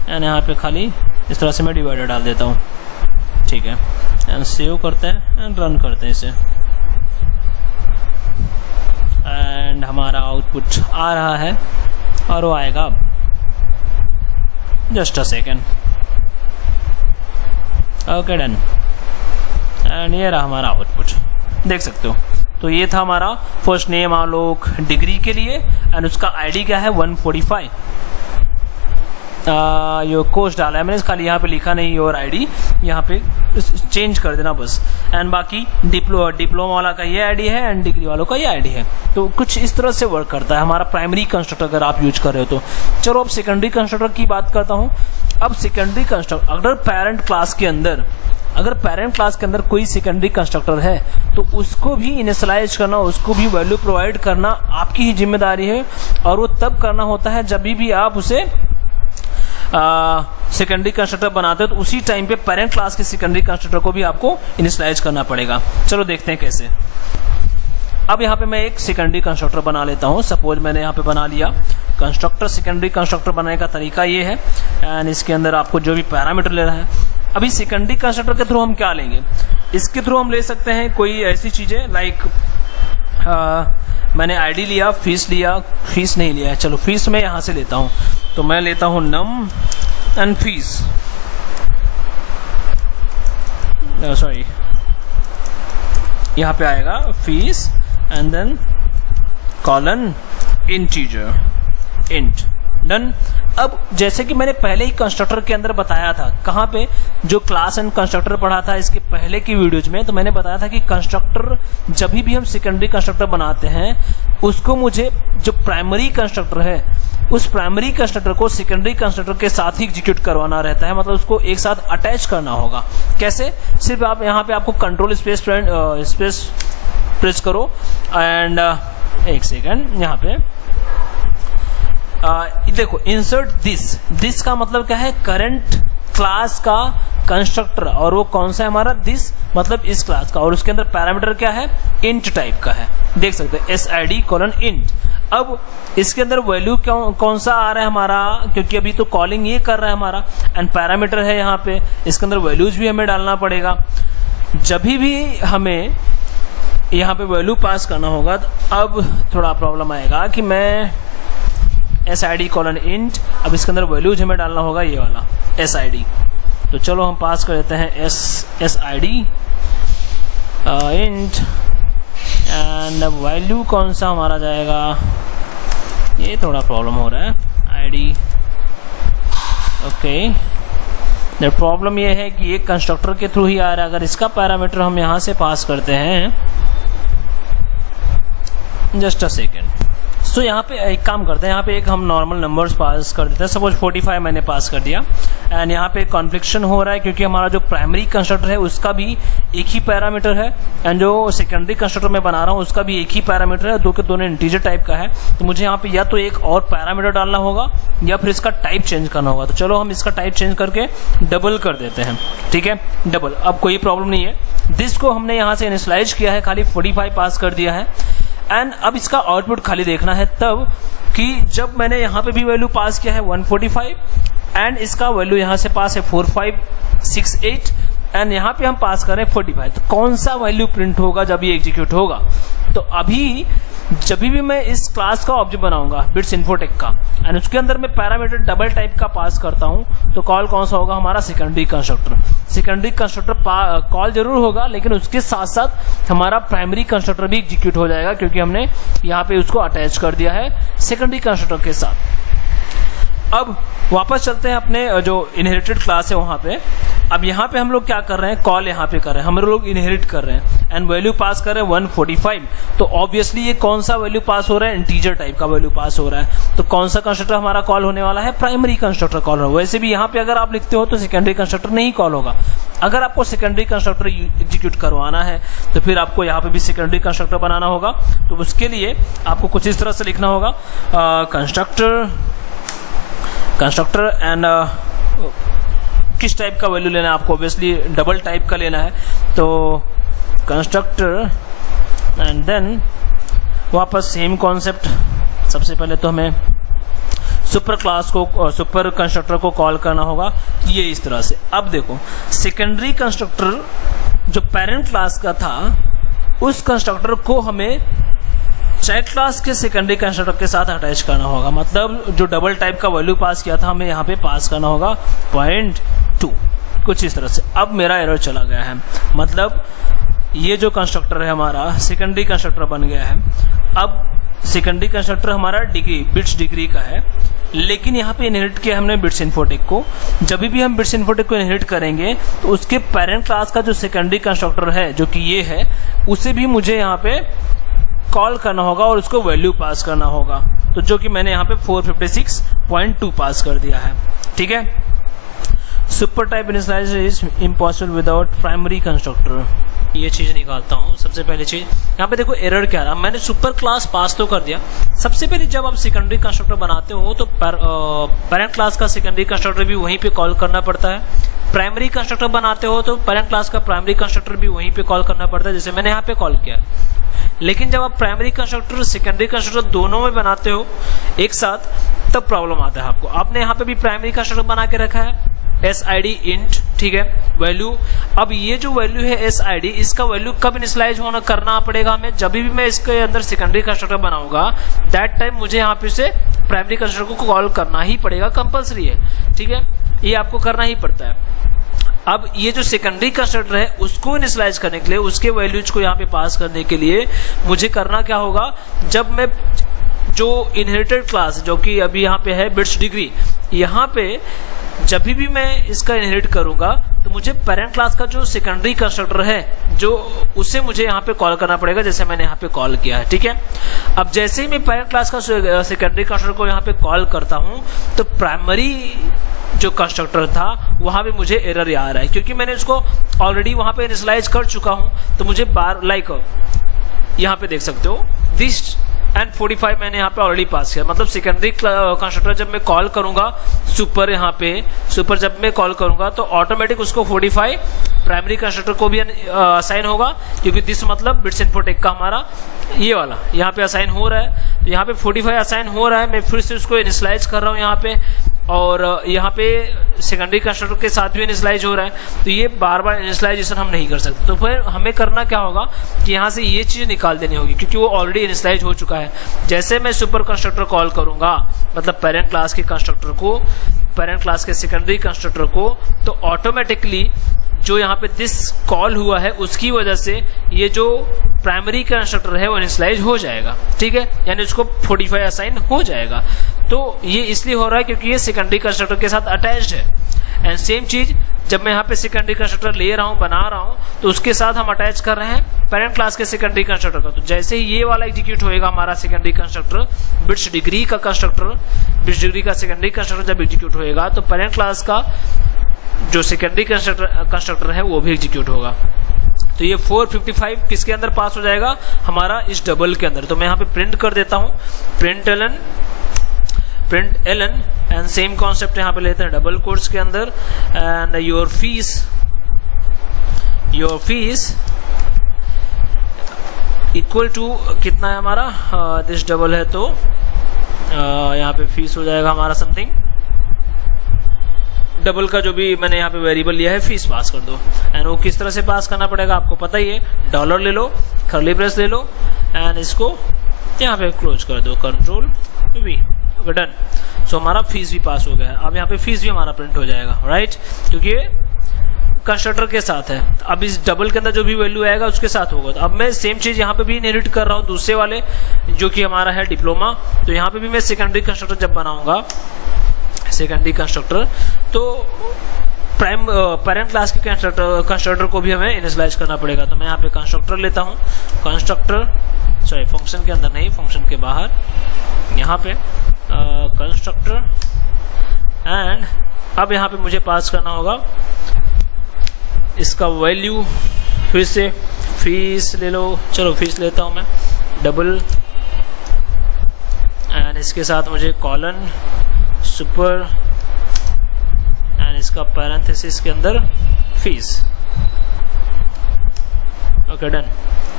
एंड यहाँ पे खाली इस तरह से मैं डिवाइडर डाल देता हूँ, ठीक है। एंड सेव करते हैं एंड रन करते हैं इसे एंड हमारा आउटपुट आ रहा है और वो आएगा अब just a second. Okay done and ये रहा हमारा आउटपुट, देख सकते हो। तो ये था हमारा फर्स्ट नेम आलोक डिग्री के लिए एंड उसका आईडी क्या है 145। यो कोर्स डाला है मैंने, खाली यहाँ पे लिखा नहीं और आईडी यहाँ पे चेंज कर देना बस। एंड बाकी डिप्लोमा वाला का ये आईडी है एंड डिग्री वालों का ये आईडी है। तो कुछ इस तरह से वर्क करता है हमारा प्राइमरी कंस्ट्रक्टर अगर आप यूज कर रहे हो तो। चलो अब सेकेंडरी कंस्ट्रक्टर की बात करता हूँ। अब सेकेंडरी कंस्ट्रक्टर अगर पैरेंट क्लास के अंदर कोई सेकेंडरी कंस्ट्रक्टर है तो उसको भी इनिशियलाइज करना, उसको भी वैल्यू प्रोवाइड करना आपकी ही जिम्मेदारी है। और वो तब करना होता है जब भी आप उसे सेकेंडरी कंस्ट्रक्टर बनाते हो, तो उसी टाइम पे पेरेंट क्लास के सेकेंडरी कंस्ट्रक्टर को भी आपको इनिशियलाइज करना पड़ेगा। चलो देखते हैं कैसे। अब यहाँ पे मैं एक सेकेंडरी कंस्ट्रक्टर बना लेता हूँ। सपोज मैंने यहाँ पे बना लिया कंस्ट्रक्टर। सेकेंडरी कंस्ट्रक्टर बनाने का तरीका ये है एंड इसके अंदर आपको जो भी पैरामीटर ले रहा है, अभी सेकेंडरी कंस्ट्रक्टर के थ्रू हम क्या लेंगे, इसके थ्रू हम ले सकते हैं कोई ऐसी चीजें लाइक मैंने आईडी लिया, फीस नहीं लिया है, चलो फीस मैं यहाँ से लेता हूँ। तो मैं लेता हूँ नम एंड फीस, सॉरी यहाँ पे आएगा fees and then colon integer int, done. अब जैसे कि मैंने पहले ही कंस्ट्रक्टर के अंदर बताया था, कहाँ पे, जो क्लास एंड कंस्ट्रक्टर पढ़ा था इसके पहले की वीडियोज में, तो मैंने बताया था कि कंस्ट्रक्टर जब भी हम सेकेंडरी कंस्ट्रक्टर बनाते हैं उसको मुझे जो प्राइमरी कंस्ट्रक्टर है उस प्राइमरी कंस्ट्रक्टर को सेकेंडरी कंस्ट्रक्टर के साथ ही एग्जीक्यूट करवाना रहता है, मतलब उसको एक साथ अटैच करना होगा। कैसे, सिर्फ आप यहाँ पे आपको कंट्रोल स्पेस प्रेस करो एंड एक सेकेंड यहाँ पे देखो इंसर्ट दिस का मतलब क्या है, करंट क्लास का कंस्ट्रक्टर, और वो कौन सा है हमारा, दिस मतलब इस क्लास का, और उसके अंदर पैरामीटर क्या है, इंट टाइप का है, देख सकते हैं SID:int। अब इसके अंदर वैल्यू कौन सा आ रहा है हमारा, क्योंकि अभी तो कॉलिंग ये कर रहा है हमारा एंड पैरामीटर है यहाँ पे, इसके अंदर वैल्यूज भी हमें डालना पड़ेगा। जब भी हमें यहाँ पे वैल्यू पास करना होगा तो अब थोड़ा प्रॉब्लम आएगा कि मैं SID:int, अब इसके अंदर वैल्यूज हमें डालना होगा ये वाला SID। तो चलो हम पास कर देते हैं SID:int एंड वैल्यू कौन सा हमारा जाएगा, ये थोड़ा प्रॉब्लम हो रहा है ID। ओके, प्रॉब्लम ये है कि ये कंस्ट्रक्टर के थ्रू ही आ रहा है। अगर इसका पैरामीटर हम यहाँ से पास करते हैं, जस्ट अ सेकेंड, सो यहाँ पे एक काम करते हैं, यहाँ पे एक हम नॉर्मल नंबर्स पास कर देते हैं। सपोज 45 मैंने पास कर दिया एंड यहाँ पे कॉन्फ्लिक्शन हो रहा है क्योंकि हमारा जो प्राइमरी कंस्ट्रक्टर है उसका भी एक ही पैरामीटर है एंड जो सेकेंडरी कंस्ट्रक्टर मैं बना रहा हूँ उसका भी एक ही पैरामीटर है, दो के दोनों इंटीजर टाइप का है। तो मुझे यहाँ पे या तो एक और पैरामीटर डालना होगा या फिर इसका टाइप चेंज करना होगा। तो चलो हम इसका टाइप चेंज करके डबल कर देते हैं, ठीक है, डबल। अब कोई प्रॉब्लम नहीं है, दिस को हमने यहाँ से इनिशियलाइज किया है, खाली 45 पास कर दिया है एंड अब इसका आउटपुट खाली देखना है तब कि जब मैंने यहाँ पे भी वैल्यू पास किया है 145 एंड इसका वैल्यू यहाँ से पास है 4568 एंड यहाँ पे हम पास कर रहे हैं 45, तो कौन सा वैल्यू प्रिंट होगा जब ये एग्जीक्यूट होगा। तो अभी जब भी मैं इस क्लास का ऑब्जेक्ट बनाऊंगा बिट्स इन्फोटेक का एंड उसके अंदर मैं पैरामीटर डबल टाइप का पास करता हूं तो कॉल कौन सा होगा, हमारा secondary constructor. Secondary constructor call जरूर होगा लेकिन उसके साथ साथ हमारा प्राइमरी कंस्ट्रक्टर भी एग्जीक्यूट हो जाएगा क्योंकि हमने यहाँ पे उसको अटैच कर दिया है सेकेंडरी कंस्ट्रक्टर के साथ। अब वापस चलते हैं अपने जो इनहेरिटेड क्लास है वहां पे। अब यहाँ पे हम लोग क्या कर रहे हैं, कॉल यहाँ पे कर रहे हैं, हम लोग इनहेरिट कर रहे हैं एंड वैल्यू पास कर रहे हैं 145। तो ऑब्वियसली ये कौन सा वैल्यू पास हो रहा है, इंटीजर टाइप का वैल्यू पास हो रहा है। तो कौन सा कंस्ट्रक्टर हमारा कॉल होने वाला है, प्राइमरी कंस्ट्रक्टर कॉल होगा। वैसे भी यहाँ पे अगर आप लिखते हो तो सेकेंडरी कंस्ट्रक्टर नहीं कॉल होगा। अगर आपको सेकेंडरी कंस्ट्रक्टर एग्जीक्यूट करवाना है तो फिर आपको यहाँ पे भी सेकेंडरी कंस्ट्रक्टर बनाना होगा। तो उसके लिए आपको कुछ इस तरह से लिखना होगा, कंस्ट्रक्टर एंड किस टाइप का वैल्यू लेना है आपको, ऑब्वियसली डबल टाइप का लेना है। तो कंस्ट्रक्टर एंड देन वापस सेम कॉन्सेप्ट, सबसे पहले तो हमें सुपर क्लास को, सुपर कंस्ट्रक्टर को कॉल करना होगा ये इस तरह से। अब देखो सेकेंडरी कंस्ट्रक्टर जो पेरेंट क्लास का था उस कंस्ट्रक्टर को हमें चाइल्ड क्लास के सेकेंडरी कंस्ट्रक्टर के साथ अटैच करना होगा। मतलब जो डबल टाइप का वैल्यू पास किया था हमें यहाँ पे पास करना होगा 0.2, कुछ इस तरह से। अब मेरा एरर चला गया है, मतलब ये जो कंस्ट्रक्टर है हमारा सेकेंडरी कंस्ट्रक्टर बन गया है। अब सेकेंडरी कंस्ट्रक्टर हमारा डिग्री बिट्स डिग्री का है लेकिन यहाँ पे इनहेरिट किया हमने बिट्स इन्फोटेक को। जब भी हम बिट्स इन्फोटेक को इनहेरिट करेंगे तो उसके पेरेंट क्लास का जो सेकेंडरी कंस्ट्रक्टर है जो कि ये है उसे भी मुझे यहाँ पे कॉल करना होगा और उसको वैल्यू पास करना होगा। तो जो कि मैंने यहाँ पे 456.2 पास कर दिया है, ठीक है। Super type initialisation is impossible without primary constructor. ये चीज निकालता हूँ। सबसे पहली चीज यहाँ पे देखो एरर क्या रहा, मैंने सुपर क्लास पास तो कर दिया। सबसे पहले जब आप सेकेंडरी कंस्ट्रक्टर बनाते हो तो पेरेंट क्लास का सेकेंडरी कंस्ट्रक्टर भी वहीं पे कॉल करना पड़ता है। प्राइमरी कंस्ट्रक्टर बनाते हो तो पेरेंट क्लास का प्राइमरी कंस्ट्रक्टर भी वहीं पे कॉल करना पड़ता है, जैसे मैंने यहाँ पे कॉल किया। लेकिन जब आप प्राइमरी कंस्ट्रक्टर सेकेंडरी कंस्ट्रक्टर दोनों में बनाते हो एक साथ तब प्रॉब्लम आता है आपको। आपने यहाँ पे भी प्राइमरी कंस्ट्रक्टर बना के रखा है SID इंट, ठीक है, वैल्यू। अब ये जो वैल्यू है SID इसका वैल्यू कब इनिशियलाइज होना करना पड़ेगा हमें, जब भी मैं इसके अंदर सेकेंडरी कंस्ट्रक्टर बनाऊंगा दैट टाइम मुझे यहाँ पे से प्राइमरी कंस्ट्रक्टर को कॉल करना ही पड़ेगा, कंपल्सरी है, ठीक है, ये आपको करना ही पड़ता है। अब ये जो सेकेंडरी कंस्ट्रक्टर है उसको इनिशियलाइज करने के लिए, उसके वैल्यूज को यहाँ पे पास करने के लिए मुझे करना क्या होगा, जब मैं जो इनहेरिटेड क्लास जो कि अभी यहाँ पे है बिट्स डिग्री, यहाँ पे जब भी मैं इसका इनहेरिट करूंगा तो मुझे पेरेंट क्लास का जो सेकेंडरी कंस्ट्रक्टर है जो उसे मुझे यहाँ पे कॉल करना पड़ेगा, जैसे मैंने यहाँ पे कॉल किया है, ठीक है। अब जैसे ही मैं पेरेंट क्लास का सेकेंडरी कंस्ट्रक्टर को यहाँ पे कॉल करता हूँ तो प्राइमरी जो कंस्ट्रक्टर था वहां पे मुझे एरर आ रहा है क्योंकि मैंने उसको ऑलरेडी वहां पे इनिशियलाइज कर चुका हूं। तो मुझे बार लाइक यहाँ पे देख सकते हो दिस एंड 45 मैंने यहाँ पे ऑलरेडी पास किया। मतलब सेकेंडरी कंस्ट्रक्टर जब मैं कॉल करूंगा सुपर, यहाँ पे सुपर जब मैं कॉल करूंगा तो ऑटोमेटिक उसको 45 प्राइमरी कंस्ट्रक्टर को भी असाइन होगा क्योंकि दिस मतलब बिट्स इन्फोटेक का हमारा ये वाला यहाँ पे असाइन हो रहा है। तो यहाँ पे 45 असाइन हो रहा है, मैं फिर से उसको इनिशियलाइज कर रहा हूँ यहाँ पे, और यहाँ पे सेकेंडरी कंस्ट्रक्टर के साथ भी इनिशियलाइज हो रहा है। तो ये बार बार इनिशियलाइजेशन हम नहीं कर सकते। तो फिर हमें करना क्या होगा कि यहाँ से ये चीज निकाल देनी होगी क्योंकि वो ऑलरेडी इनिशियलाइज हो चुका है। जैसे मैं सुपर कंस्ट्रक्टर कॉल करूंगा मतलब पेरेंट क्लास के कंस्ट्रक्टर को, पेरेंट क्लास के सेकेंडरी कंस्ट्रक्टर को, तो ऑटोमेटिकली जो यहाँ पे दिस कॉल हुआ है उसकी वजह से ये जो प्राइमरी कंस्ट्रक्टर है वो इनिशियलाइज हो जाएगा, ठीक है, यानी उसको 45 असाइन हो जाएगा। तो ये इसलिए हो रहा है क्योंकि ये सेकेंडरी कंस्ट्रक्टर के साथ अटैच्ड है। एंड सेम चीज जब मैं यहाँ पे सेकेंडरी कंस्ट्रक्टर ले रहा हूँ, बना रहा हूँ, तो उसके साथ हम अटैच कर रहे हैं पेरेंट क्लास के सेकेंडरी कंस्ट्रक्टर का। तो जैसे ही ये वाला एग्जीक्यूट होएगा हमारा सेकेंडरी कंस्ट्रक्टर, बिट्स डिग्री का कंस्ट्रक्टर, बिट्स डिग्री का सेकेंडरी कंस्ट्रक्टर जब एग्जीक्यूट होएगा तो पेरेंट क्लास का जो सेकेंडरी कंस्ट्रक्टर है वो भी एग्जीक्यूट होगा। तो ये 455 किसके अंदर पास हो जाएगा, हमारा इस डबल के अंदर। तो मैं यहाँ पे प्रिंट कर देता हूँ, println and same concept यहाँ पे लेते हैं डबल कोट्स के अंदर, and your fees equal to कितना है हमारा, दिस डबल है तो यहाँ पे फीस हो जाएगा हमारा समथिंग, डबल का जो भी मैंने यहाँ पे वेरिएबल लिया है फीस पास कर दो। एंड वो किस तरह से पास करना पड़ेगा आपको पता ही है, डॉलर ले लो, कर्ली ब्रेस ले लो, एंड इसको यहाँ पे क्लोज कर दो, कंट्रोल वी, ओके डन। सो हमारा फीस भी पास हो गया है। अब यहाँ पे फीस भी हमारा प्रिंट हो जाएगा, राइट, क्योंकि ये कंस्ट्रक्टर के साथ है। अब इस डबल के अंदर जो भी वैल्यू आएगा उसके साथ होगा। तो अब मैं सेम चीज यहाँ पे भी इनहेरिट कर रहा हूँ दूसरे वाले जो कि हमारा है डिप्लोमा। तो यहाँ पे भी मैं सेकेंडरी कंस्ट्रक्टर जब बनाऊंगा, सेकेंडरी कंस्ट्रक्टर, तो पेरेंट क्लास के कंस्ट्रक्टर को भी हमें इनिशियलाइज करना पड़ेगा। तो मैं यहाँ पे कंस्ट्रक्टर लेता हूँ, कंस्ट्रक्टर सॉरी फंक्शन के अंदर नहीं, फंक्शन के बाहर, यहाँ पे कंस्ट्रक्टर, एंड अब यहाँ पे मुझे पास करना होगा इसका वैल्यू, फिर से फीस ले लो, चलो फीस लेता हूँ मैं, डबल, एंड इसके साथ मुझे कॉलन सुपर, एंड इसका पैरेंथेसिस के अंदर फीस, ओके डन।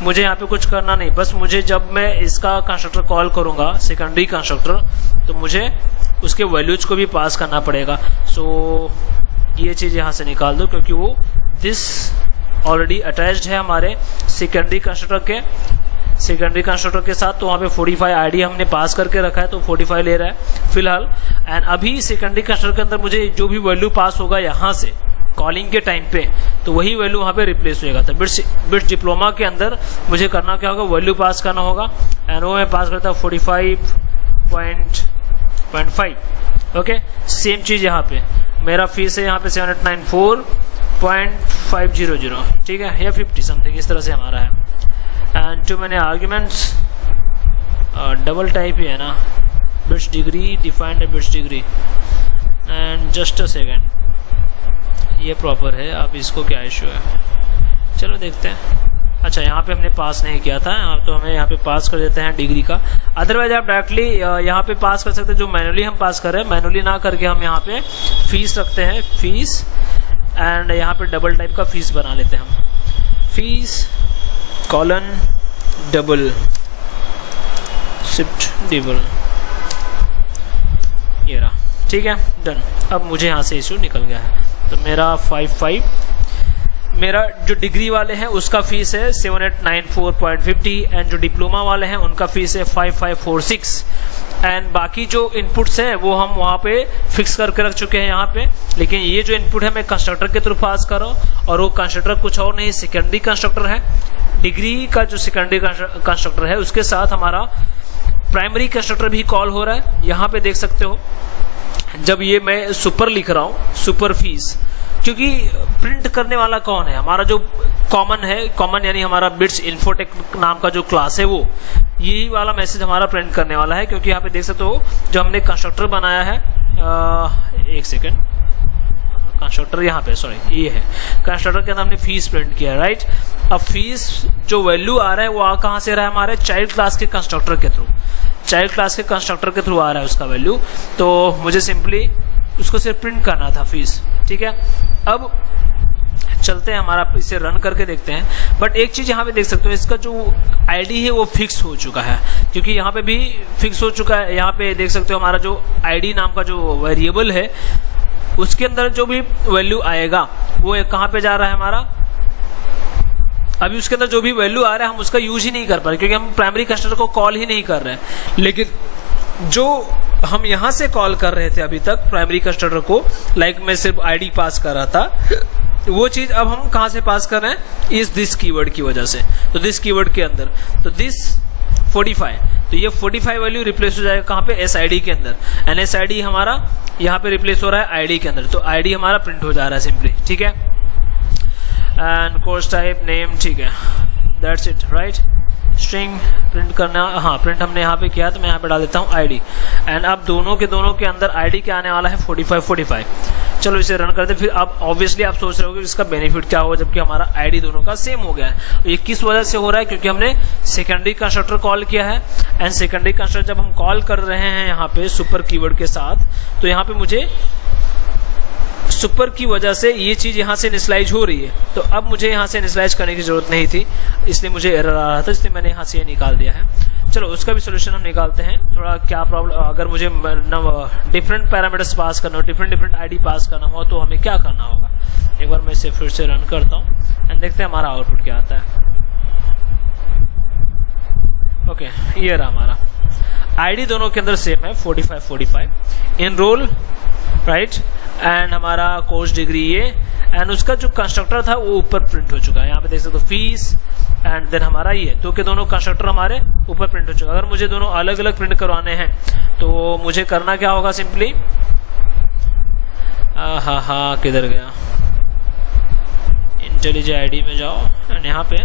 मुझे यहाँ पे कुछ करना नहीं, बस मुझे जब मैं इसका कंस्ट्रक्टर कॉल करूंगा सेकेंडरी कंस्ट्रक्टर, तो मुझे उसके वैल्यूज को भी पास करना पड़ेगा। सो ये चीज यहाँ से निकाल दो, क्योंकि वो दिस ऑलरेडी अटैच्ड है हमारे सेकेंडरी कंस्ट्रक्टर के साथ। तो वहाँ पे 45 आईडी हमने पास करके रखा है, तो 45 ले रहा है फिलहाल। एंड अभी सेकेंडरी कंस्ट्रक्टर के अंदर मुझे जो भी वैल्यू पास होगा यहाँ से कॉलिंग के टाइम पे, तो वही वैल्यू वहाँ पे रिप्लेस होएगा। तो बिट्स डिप्लोमा के अंदर मुझे करना क्या होगा, वैल्यू पास करना होगा, एंड वो मैं पास करता हूँ 45.5, ओके। सेम चीज यहाँ पे मेरा फीस है यहाँ पे 794.500, ठीक है, या 50 समथिंग इस तरह से हमारा है। एंड टू मैंने आर्ग्यूमेंट्स डबल टाइप ही है ना, bits degree defined bits degree, and just a second, ये प्रॉपर है। अब इसको क्या इशू है, चलो देखते हैं। अच्छा, यहाँ पे हमने पास नहीं किया था, तो हमें यहाँ पे पास कर देते हैं डिग्री का। अदरवाइज आप डायरेक्टली यहाँ पे पास कर सकते हैं, जो मैनुअली हम पास कर रहे हैं, मैनुअली ना करके हम यहाँ पे फीस रखते हैं, फीस, एंड यहाँ पे डबल टाइप का फीस बना लेते हैं हम, fees colon double shift double, ये रहा, ठीक है डन। अब मुझे यहाँ से इशू निकल गया है। तो मेरा 55, मेरा जो डिग्री वाले हैं उसका फीस है 7894.50, एंड जो डिप्लोमा वाले हैं उनका फीस है 5546, एंड बाकी जो इनपुट्स हैं वो हम वहाँ पे फिक्स करके रख चुके हैं यहाँ पे। लेकिन ये जो इनपुट है मैं कंस्ट्रक्टर के थ्रू पास कर रहा हूँ, और वो कंस्ट्रक्टर कुछ और नहीं, सेकेंडरी कंस्ट्रक्टर है। डिग्री का जो सेकेंडरी कंस्ट्रक्टर है उसके साथ हमारा प्राइमरी कंस्ट्रक्टर भी कॉल हो रहा है। यहाँ पे देख सकते हो जब ये मैं सुपर लिख रहा हूँ, सुपर फीस, क्योंकि प्रिंट करने वाला कौन है, हमारा जो कॉमन है, कॉमन यानी हमारा बिट्स इन्फोटेक नाम का जो क्लास है, वो यही वाला मैसेज हमारा प्रिंट करने वाला है। क्योंकि यहाँ पे देख सकते हो जो हमने कंस्ट्रक्टर बनाया है, एक सेकेंड, कंस्ट्रक्टर यहाँ पे, सॉरी ये है कंस्ट्रक्टर के अंदर हमने फीस प्रिंट किया, राइट। अब फीस जो वैल्यू आ रहा है वो कहाँ से रहा है, हमारे चाइल्ड क्लास के कंस्ट्रक्टर के थ्रू, चाइल्ड क्लास के कंस्ट्रक्टर के थ्रू आ रहा है उसका वैल्यू। तो मुझे सिंपली उसको सिर्फ प्रिंट करना था फीस, ठीक है। अब चलते हैं, हमारा इसे रन करके देखते हैं। बट एक चीज यहाँ पे देख सकते हो, इसका जो आईडी है वो फिक्स हो चुका है, क्योंकि यहाँ पे भी फिक्स हो चुका है। यहाँ पे देख सकते हो हमारा जो आईडी नाम का जो वेरिएबल है उसके अंदर जो भी वैल्यू आएगा वो कहाँ पे जा रहा है हमारा, अभी उसके अंदर जो भी वैल्यू आ रहा है हम उसका यूज ही नहीं कर पा रहे, क्योंकि हम प्राइमरी कंस्ट्रक्टर को कॉल ही नहीं कर रहे हैं। लेकिन जो हम यहाँ से कॉल कर रहे थे अभी तक प्राइमरी कंस्ट्रक्टर को, लाइक मैं सिर्फ आईडी पास कर रहा था, वो चीज अब हम कहाँ से पास कर रहे हैं, इस दिस कीवर्ड की वजह से। तो दिस कीवर्ड के अंदर, तो दिस 45, तो ये 45 वैल्यू रिप्लेस हो जाएगा कहाँ पे, एस आई डी के अंदर, एंड एस आई डी हमारा यहाँ पे रिप्लेस हो रहा है आई डी के अंदर, तो आई डी हमारा प्रिंट हो जा रहा है सिंपली, ठीक है। एंड कोर्स टाइप नेम, ठीक है, that's it, right. String print करना, हाँ प्रिंट हमने यहाँ पे किया, तो मैं यहाँ पे डाल देता हूँ आईडी, एंड अब दोनों के अंदर आईडी क्या आने वाला है, 45। चलो इसे रन करते, फिर आप ऑब्वियसली आप सोच रहे हो कि इसका बेनिफिट क्या होगा, जबकि हमारा आईडी दोनों का सेम हो गया है। ये किस वजह से हो रहा है, क्योंकि हमने सेकेंडरी कंस्ट्रक्टर कॉल किया है, एंड सेकेंडरी कंस्ट्रक्टर जब हम कॉल कर रहे हैं यहाँ पे सुपर कीवर्ड के साथ, तो यहाँ पे मुझे सुपर की वजह से ये चीज यहाँ से इनिशियलाइज हो रही है, तो अब मुझे यहाँ से इनिशियलाइज करने की जरूरत नहीं थी, इसलिए मुझे एरर आ रहा था, इसलिए मैंने यहाँ से ये निकाल दिया है। चलो उसका भी सोल्यूशन हम निकालते हैं। थोड़ा क्या प्रॉब्लम, अगर मुझे डिफरेंट पैरामीटर्स पास करना हो, डिफरेंट आईडी पास करना हो, तो हमें क्या करना होगा। एक बार मैं इसे फिर से रन करता हूँ एंड देखते हैं हमारा आउटपुट क्या आता है। ओके, ये रहा हमारा आईडी, दोनों के अंदर सेम है 45। इनरोल, राइट, एंड हमारा कोर्स डिग्री ये, एंड उसका जो कंस्ट्रक्टर था वो ऊपर प्रिंट हो चुका है, यहाँ पे देख सकते हो फीस, एंड देन हमारा ये दो के दोनों कंस्ट्रक्टर हमारे ऊपर प्रिंट हो चुका है। अगर मुझे दोनों अलग अलग प्रिंट करवाने हैं तो मुझे करना क्या होगा, सिंपली हाँ किधर गया, इंटेलिजेंट आईडी में जाओ, एंड यहाँ पे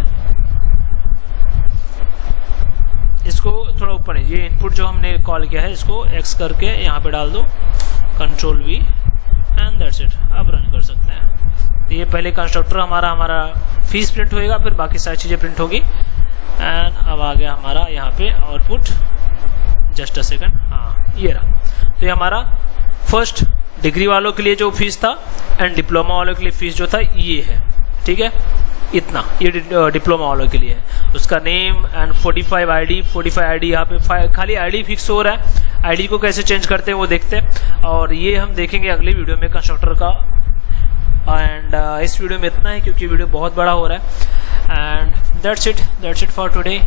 इसको थोड़ा ऊपर है, ये इनपुट जो हमने कॉल किया है इसको एक्स करके यहाँ पे डाल दो, control we, and that's it. अब रन कर सकते हैं। तो ये पहले कंस्ट्रक्टर हमारा फीस प्रिंट होएगा, फिर बाकी सारी चीज़ें प्रिंट होगी, एंड अब आ गया हमारा यहाँ पे आउटपुट। जस्ट अ सेकंड, हाँ ये रहा। तो ये हमारा फर्स्ट डिग्री वालों के लिए जो फीस था एंड डिप्लोमा वालों के लिए फीस जो था ये है, ठीक है, इतना ये डिप्लोमा वालों के लिए है। उसका नेम एंड 45 आईडी यहाँ पे खाली आईडी फिक्स हो रहा है। आईडी को कैसे चेंज करते हैं वो देखते हैं, और ये हम देखेंगे अगले वीडियो में कंस्ट्रक्टर का। एंड इस वीडियो में इतना है क्योंकि वीडियो बहुत बड़ा हो रहा है। And that's it for today.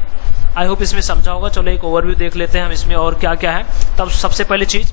I hope इसमें समझा होगा। चलो एक ओवरव्यू देख लेते हैं हम इसमें और क्या क्या है। तब सबसे पहली चीज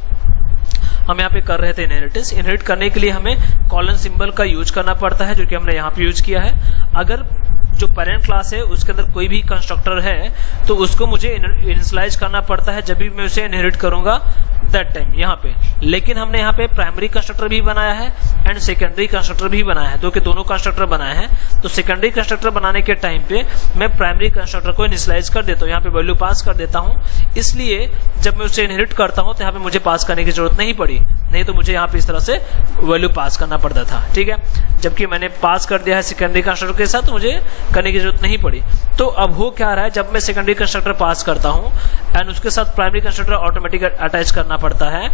हम यहाँ पे कर रहे थे इनहेरिटेंस। इनहेरिट करने के लिए हमें कॉलन सिंबल का यूज करना पड़ता है, जो कि हमने यहाँ पे यूज किया है। अगर जो पेरेंट क्लास है उसके अंदर कोई भी कंस्ट्रक्टर है तो उसको मुझे इनिशियलाइज करना पड़ता है जब भी मैं उसे इनहेरिट करूंगा दैट टाइम यहाँ पे। लेकिन हमने यहाँ पे प्राइमरी कंस्ट्रक्टर भी बनाया है एंड सेकेंडरी कंस्ट्रक्टर भी बनाया है, कि दोनों कंस्ट्रक्टर बनाए हैं। तो सेकेंडरी कंस्ट्रक्टर बनाने के टाइम पे मैं प्राइमरी कंस्ट्रक्टर को इनिशियलाइज कर देता हूँ, यहाँ पे वैल्यू पास कर देता हूँ। इसलिए जब मैं उसे इनहेरिट करता हूँ तो यहाँ पे मुझे पास करने की जरूरत नहीं पड़ी, नहीं तो मुझे यहाँ पे इस तरह से वैल्यू पास करना पड़ता था, ठीक है। जबकि मैंने पास कर दिया है सेकेंडरी कंस्ट्रक्टर के साथ तो मुझे करने की जरूरत नहीं पड़ी। तो अब हो क्या रहा है, जब मैं सेकेंडरी कंस्ट्रक्टर पास करता हूँ एंड उसके साथ प्राइमरी कंस्ट्रक्टर ऑटोमेटिक अटैच करना पड़ता है,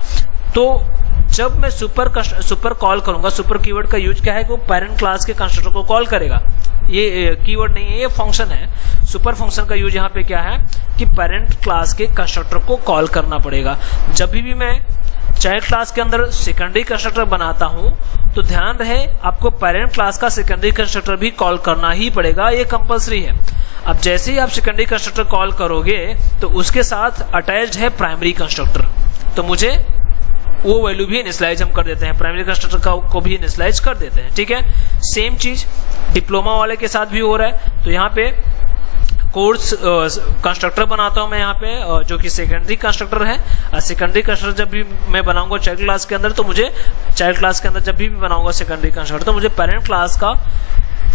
तो जब मैं सुपर कॉल करूंगा, सुपर कीवर्ड का यूज क्या है कि वो पेरेंट क्लास के कंस्ट्रक्टर को कॉल करेगा। ये कीवर्ड नहीं है, ये फंक्शन है। सुपर फंक्शन का यूज यहाँ पे क्या है कि पेरेंट क्लास के कंस्ट्रक्टर को कॉल करना पड़ेगा। जब भी मैं चाइल्ड क्लास के अंदर सेकेंडरी कंस्ट्रक्टर बनाता हूं तो ध्यान रहे आपको पेरेंट क्लास का सेकेंडरी कंस्ट्रक्टर भी कॉल करना ही पड़ेगा, ये कंपलसरी है। अब जैसे ही आप सेकेंडरी कंस्ट्रक्टर कॉल करोगे तो उसके साथ अटैच्ड है प्राइमरी कंस्ट्रक्टर, तो मुझे वो वैल्यू भी इनिशियलाइज हम कर देते हैं, प्राइमरी कंस्ट्रक्टर को भी इनिशियलाइज कर देते हैं, ठीक है। सेम चीज डिप्लोमा वाले के साथ भी हो रहा है। तो यहाँ पे कोर्स कंस्ट्रक्टर बनाता हूं मैं यहाँ पे, जो कि सेकेंडरी कंस्ट्रक्टर है। सेकेंडरी कंस्ट्रक्टर जब भी मैं बनाऊंगा चाइल्ड क्लास के अंदर, तो मुझे चाइल्ड क्लास के अंदर जब भी बनाऊंगा सेकेंडरी कंस्ट्रक्टर तो मुझे पेरेंट क्लास का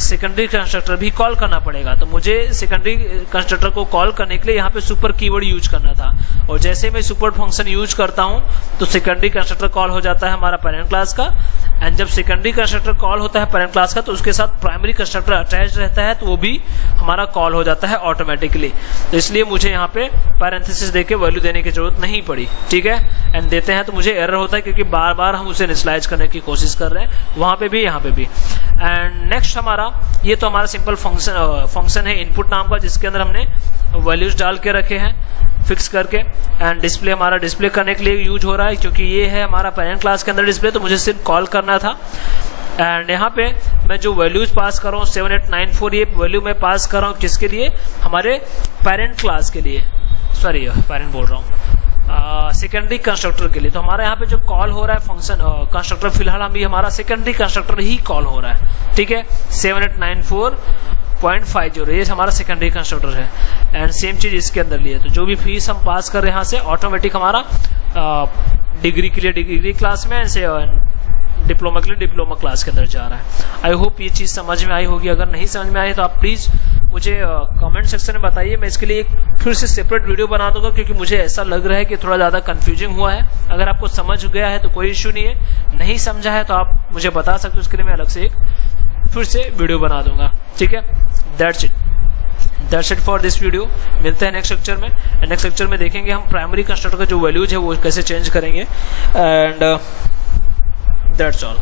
सेकेंडरी कंस्ट्रक्टर भी कॉल करना पड़ेगा। तो मुझे सेकेंडरी कंस्ट्रक्टर को कॉल करने के लिए यहाँ पे सुपर कीवर्ड यूज करना था, और जैसे मैं सुपर फंक्शन यूज करता हूँ तो सेकेंडरी कंस्ट्रक्टर कॉल हो जाता है हमारा पेरेंट क्लास का। एंड जब सेकेंडरी कंस्ट्रक्टर कॉल होता है पेरेंट क्लास का तो उसके साथ प्राइमरी कंस्ट्रक्टर अटैच रहता है, तो वो भी हमारा कॉल हो जाता है ऑटोमेटिकली। तो इसलिए मुझे यहाँ पे पैरेंथेसिस देके वैल्यू देने की जरूरत नहीं पड़ी, ठीक है। एंड देते हैं तो मुझे एरर होता है क्योंकि बार बार हम उसे इनिशियलाइज करने की कोशिश कर रहे हैं, वहां पे भी यहाँ पे भी। एंड नेक्स्ट हमारा ये तो हमारा सिंपल फंक्शन है इनपुट नाम का, जिसके अंदर हमने वैल्यूज डाल के रखे हैं फिक्स करके। एंड डिस्प्ले हमारा डिस्प्ले करने के लिए यूज हो रहा है, क्योंकि ये है हमारा पेरेंट क्लास के अंदर डिस्प्ले, तो मुझे सिर्फ कॉल करना था। एंड यहाँ पे मैं जो वैल्यूज पास कर रहा हूँ 7894, ये वैल्यू मैं पास कर रहा हूँ किसके लिए, हमारे पेरेंट क्लास के लिए, सॉरी पेरेंट बोल रहा हूँ, सेकेंडरी कंस्ट्रक्टर के लिए। तो हमारा यहाँ पे जो कॉल हो रहा है फंक्शन कंस्ट्रक्टर, फिलहाल अभी हमारा सेकेंडरी कंस्ट्रक्टर ही कॉल हो रहा है, ठीक है। 7894 0.50 ये हमारा सेकेंडरी कंस्ट्रक्टर है एंड सेम चीज इसके अंदर लिए। तो जो भी फीस हम पास कर रहे हैं यहाँ से ऑटोमेटिक हमारा डिग्री के लिए डिग्री क्लास में ऐसे डिप्लोमा के लिए डिप्लोमा क्लास के अंदर जा रहा है। आई होप ये चीज़ समझ में आई होगी। अगर नहीं समझ में आई तो आप प्लीज़ मुझे कमेंट सेक्शन में बताइए। मैं इसके लिए एक फिर से सेपरेट वीडियो बना दूंगा क्योंकि मुझे ऐसा लग रहा है कि थोड़ा ज़्यादा कंफ्यूजिंग हुआ है। अगर आपको समझ गया है तो कोई इश्यू नहीं है, नहीं समझा है तो आप मुझे बता सकते हो, उसके लिए मैं अलग से एक फिर से वीडियो बना दूंगा। ठीक है, that's it for this video. मिलते हैं नेक्स्ट लेक्चर में। नेक्स्ट लेक्चर में देखेंगे हम प्राइमरी कंस्ट्रक्टर का जो वैल्यूज है वो कैसे चेंज करेंगे एंड दैट्स ऑल।